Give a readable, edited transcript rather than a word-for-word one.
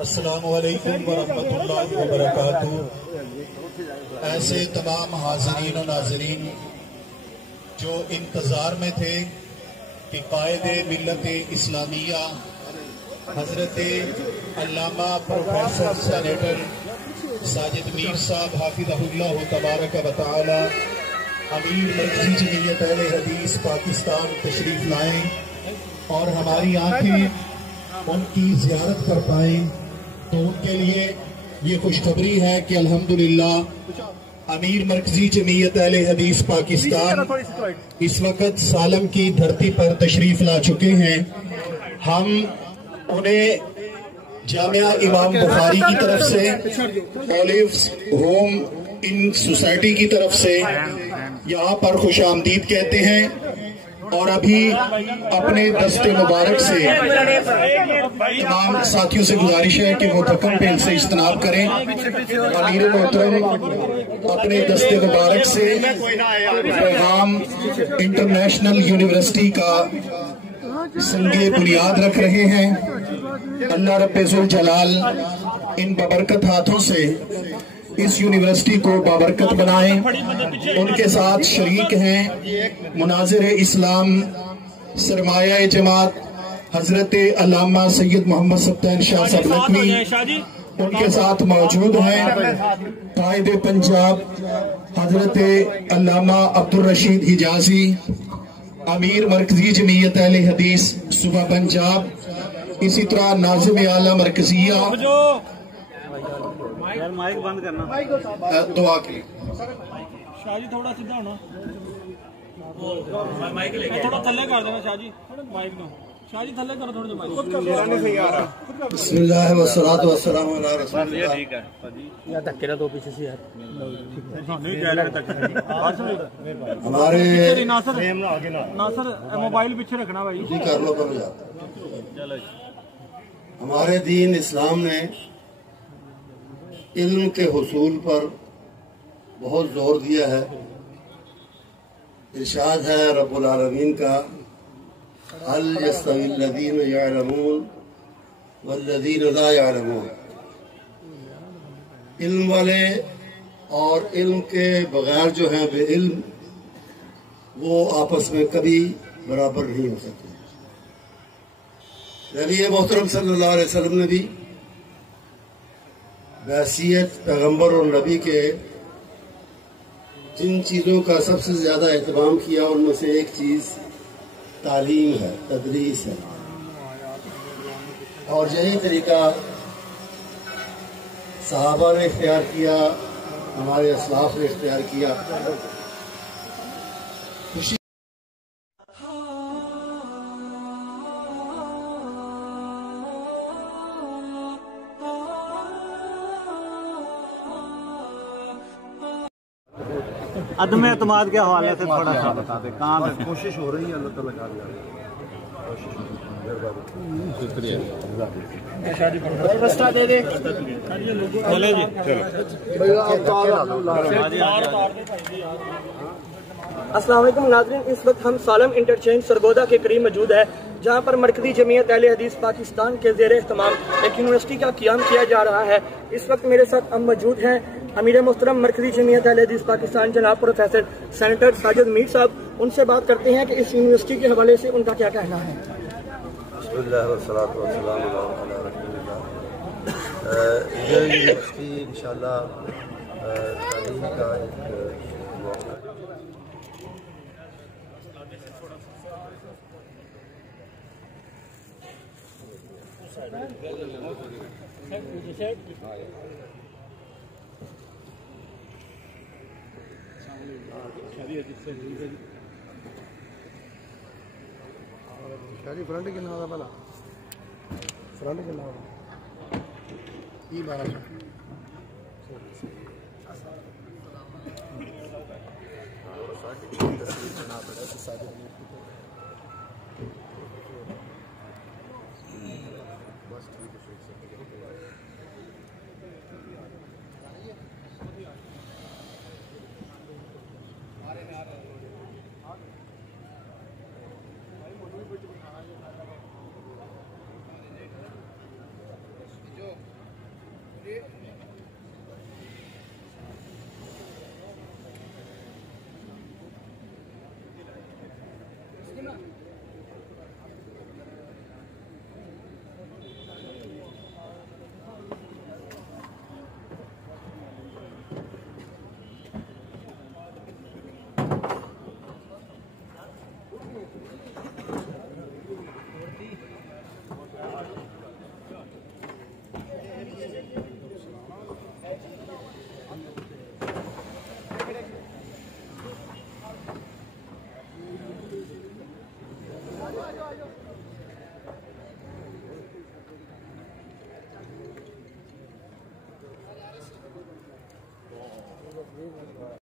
अस्सलामु अलैकुम वरहमतुल्लाहि वबरकातुहू। ऐसे तमाम हाज़रीन और नाज़रीन जो इंतज़ार में थे कि कायदे मिल्लत इस्लामिया हज़रत अल्लामा प्रोफेसर सेनेटर साजिद मीर साहब हाफिज़हुल्लाह तबारक व तआला अमीर मरकज़ी जमीयत अहले हदीस पाकिस्तान तशरीफ लाएं और हमारी आंखें उनकी ज़ियारत कर पाएं, तो उनके लिए ये खुशखबरी है कि अल्हम्दुलिल्लाह अमीर मरकज़ी जमीयत अहले हदीस पाकिस्तान इस वक्त सालम की धरती पर तशरीफ ला चुके हैं। हम उन्हें जामिया इमाम बुखारी की तरफ से, ओलिव्स होम इन सोसाइटी की तरफ से यहाँ पर खुशामदीद कहते हैं और अभी अपने दस्ते मुबारक से तमाम साथियों से गुजारिश है कि वो थकम पेल से इज्तनाब करें। अमीर मोहतरम अपने दस्ते मुबारक से पैगाम इंटरनेशनल यूनिवर्सिटी का संगे बुनियाद रख रहे हैं। अल्लाह रब्बुल जलाल इन बबरकत हाथों से इस यूनिवर्सिटी को बाबरकत बनाए। उनके साथ शरीक हैं मुनाजिर इस्लाम सरमाया जमात हजरत अल्लामा सैयद मोहम्मद सत्तान शाह साहब नकवी, उनके साथ मौजूद हैं कायदे पंजाब हजरत अल्लामा अब्दुल रशीद हिजाजी, अमीर मरकजी जमीयत अहले हदीस सूबा पंजाब, इसी तरह नाज़िम आला मरकजिया। माइक बंद करना, दुआ के शाहजी थोड़ा सीधा होना, माइक लेके थोड़ा थल्ले कर देना शाहजी, माइक को शाहजी थल्ले करो थोड़ा, माइक सही आ रहा। बिस्मिल्लाह व सलातु व सलामु अला रसूलिल्लाह। ठीक है यार, धक्के ना दो पीछे से यार, नहीं कह रहे धक्के। हमारे नासर मोबाइल पीछे रखना भाई, जी कर लो करो यार। हमारे दीन इस्लाम ने इल्म के हुसूल पर बहुत जोर दिया है। इरशाद है रब्बुल आलमीन का, हल यस्तवील्लज़ीन यअलमून वल्लज़ीन ला यअलमून। इल्म वाले और इल्म के बगैर जो हैं बेइल्म, वो आपस में कभी बराबर नहीं हो सकते। नबी मोहतरम सल्लल्लाहु अलैहि वसल्लम ने भी वसीयत पैगंबर और नबी के जिन चीज़ों का सबसे ज़्यादा एहतमाम किया, उनमें से एक चीज़ तालीम है, तदरीस है, और यही तरीका सहाबा ने इख्तियार किया, हमारे असलाफ ने इख्तियार किया। अदम एतमाद के हवाले से थोड़ा सा बता दे, कहाँ पे कोशिश हो रही है, अल्लाह ताला का शुक्रिया। दे दे चले जी, अस्सलाम वालेकुम नाज़रीन, इस वक्त हम सालम इंटरचेंज सरगोदा के करीब मौजूद है, जहाँ पर मरकज़ी जमीयत अहले हदीस पाकिस्तान के ज़ेर इख्तिमाम एक यूनिवर्सिटी का क़याम किया जा रहा है। इस वक्त मेरे साथ अब मौजूद हैं अमीर मोहतरम मरकज़ी जमीयत अहले हदीस पाकिस्तान जनाब प्रोफेसर सेनेटर साजिद मीर साहब। उनसे बात करते हैं कि इस यूनिवर्सिटी के हवाले से उनका क्या कहना है। ये यूनिवर्सिटी इंशाअल्लाह तालीम का एक मौका है। शादी फ्रंट कितना होता भला फ्रंट कितना होता ये 1200 तस्वीर बना पड़ा शादी बस ठीक है